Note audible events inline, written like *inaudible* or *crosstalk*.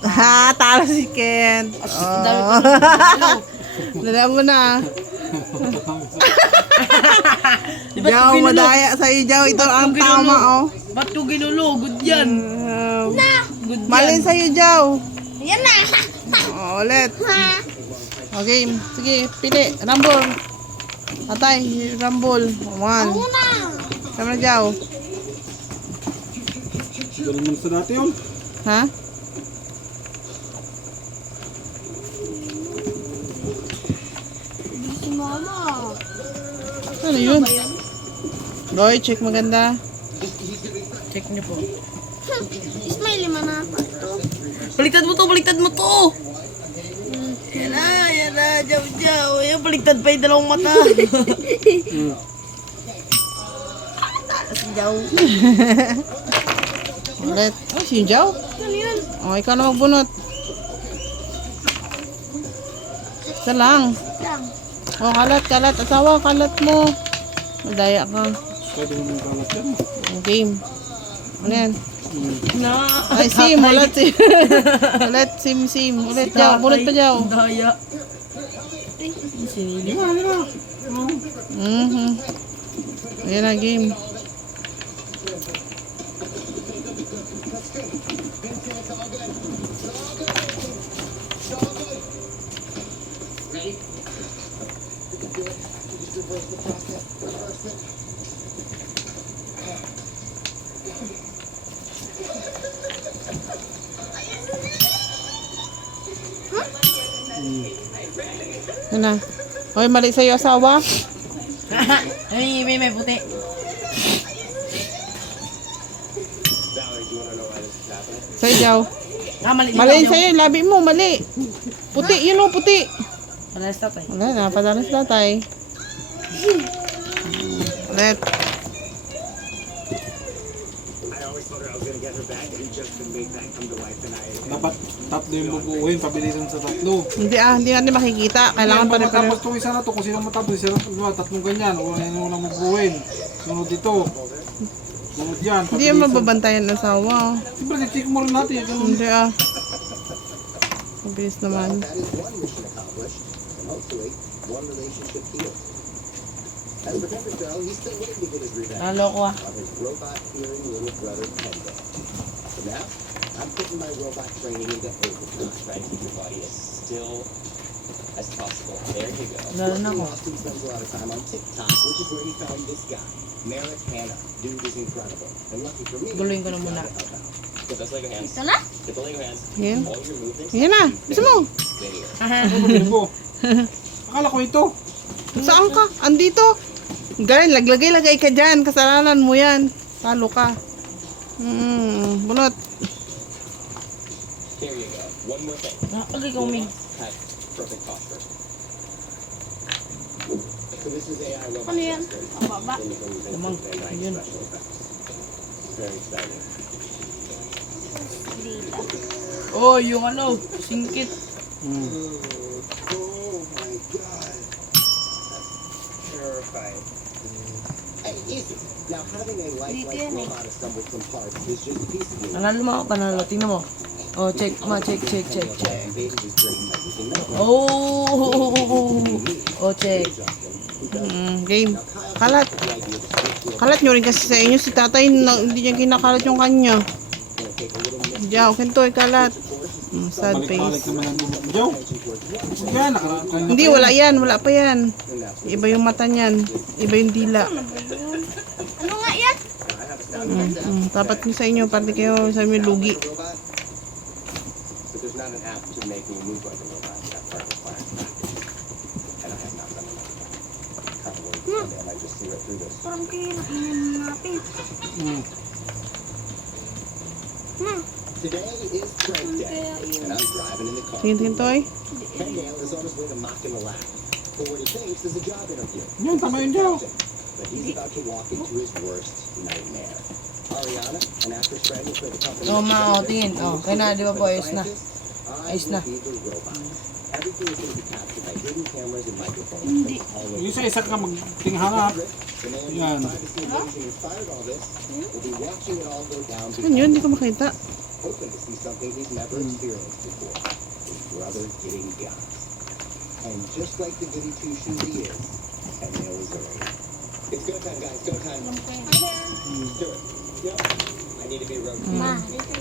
Ha, talo si Kent. Oh. *laughs* Dala mo na. Jaw, madaya sa'yo, Jaw. Ito ang tama, oh. Ba't ko ginulugod yan? Um, Good Malin sa'yo, Jaw. Yan na. Oh, ulit. Okay, sige, pili. Rumble. Atay, rumble. One. Una. Tama na, Jaw. Ganun sa dati yun. Ha? Si mama. Ano yun? Roy, check maganda. Check niyo po. Smiley man na pa ito. Baliktad mo to, baliktad mo to! Yan na, yan na, jaw, jaw. Yan, baliktad pa yung dalawang mata. *laughs* *laughs* Taas jaw. *laughs* Ulit. Oh, si Jaw. Ano yun? Oh, ikaw na magbunot. Isa lang. Lang. Oh, kalat, kalat. Asawa, kalat mo. Madaya ka. Pwede mo kalat yan. Oh, Game. Ano yan? Na. Ay, sim. Ulit, sim. *laughs* ulit, sim, sim. Ulit, Jaw. Bunot pa, Jaw. Daya. Sinili. Yan, yan na. Mhm. Ayan na, game. Yan na. Hoy, mali sa'yo asawa. Ay, may may puti. Sa'yo, Jaw. Ah, mali. Mali sa'yo, labi mo, mali. Puti, yun o, puti. Wala stop eh. Wala na, padala sa tatay. Ulit. Dapat tatlo yung bubuuhin, pabilisan sa tatlo. Hindi ah, hindi natin makikita. Kailangan pa rin pa Tapos itong isa na to, kung sino matapos, isa na tatlong ganyan. O yan yung unang bubuuhin. Sunod dito. Sunod yan. Hindi yan mababantayan ng asawa. Siyempre, check mo rin natin. Ganun. Hindi ah. Mabilis naman. Naloko ah. I'm putting my robot training into overdrive, trying to keep your body as still as possible. There you go. Lalo na ko. Austin spends a lot of time on TikTok, which is where he found this guy, Merrick Hanna. Dude is incredible. And lucky for me, Guluhin ko na he's muna. got to help out. Get those Lego hands. Ito na? Get the Lego hands. Yan. All your movements. Yan na. Gusto mo? Ba mo? *laughs* Akala ko ito. Saan ka? Andito. Galing, laglagay-lagay ka dyan. Kasalanan mo yan. Talo ka. Hmm, bunot. There you go. One more thing. Nakapagay ka umig. Have perfect posture. So this is AI robot. Ano yan? Ang baba. Very Yun. special effects. Very exciting. Oh, yung ano, singkit. Hmm. Oh my god. That's terrifying. Hey, easy. Now having a lifelike robot assembled from parts is just a piece of the Panalo mo, panalo. Tingnan mo. Oh, check, ma, check, check, check, check. metal. Oh, oh, check. Hmm, game. Kalat. Kalat nyo rin kasi sa inyo. Si tatay, na, hindi niya kinakalat yung kanya. Diyaw, kanto, kalat. Hmm, sad face. Hindi, wala yan. Wala pa yan. Iba yung mata niyan. Iba yung dila. Ano nga yan? Hmm, hmm. Tapat nyo sa inyo. Pati kayo sa inyo lugi. Not an app to make me move like a robot. That's part of the plan. And I have not done enough. To wait. One day I might just see right through this. Parang kailangan natin. Hmm. Hmm. Today is prank day, Kaya yun. and I'm driving in the car. Tingin, tingin, toy. Is on his way to mock in the lab for what he thinks is a job interview. Yan, tama yun, Jow. But he's about to walk into his worst nightmare. Ariana, an actress writing for the company. Oh, ma, oh, tingin. Oh, kaya na, di ba po, ayos na. Ayos na. over. Yung sa isa ka man Yan. who privacy invasion inspired all this will be watching it all go down Ano yun? Hindi ko makita. hoping to see something he's never experienced before. His brother getting got. And just like the goody two shoes he is, and there was early. It's go time, guys. Go time. Yep. I need to be. Ma,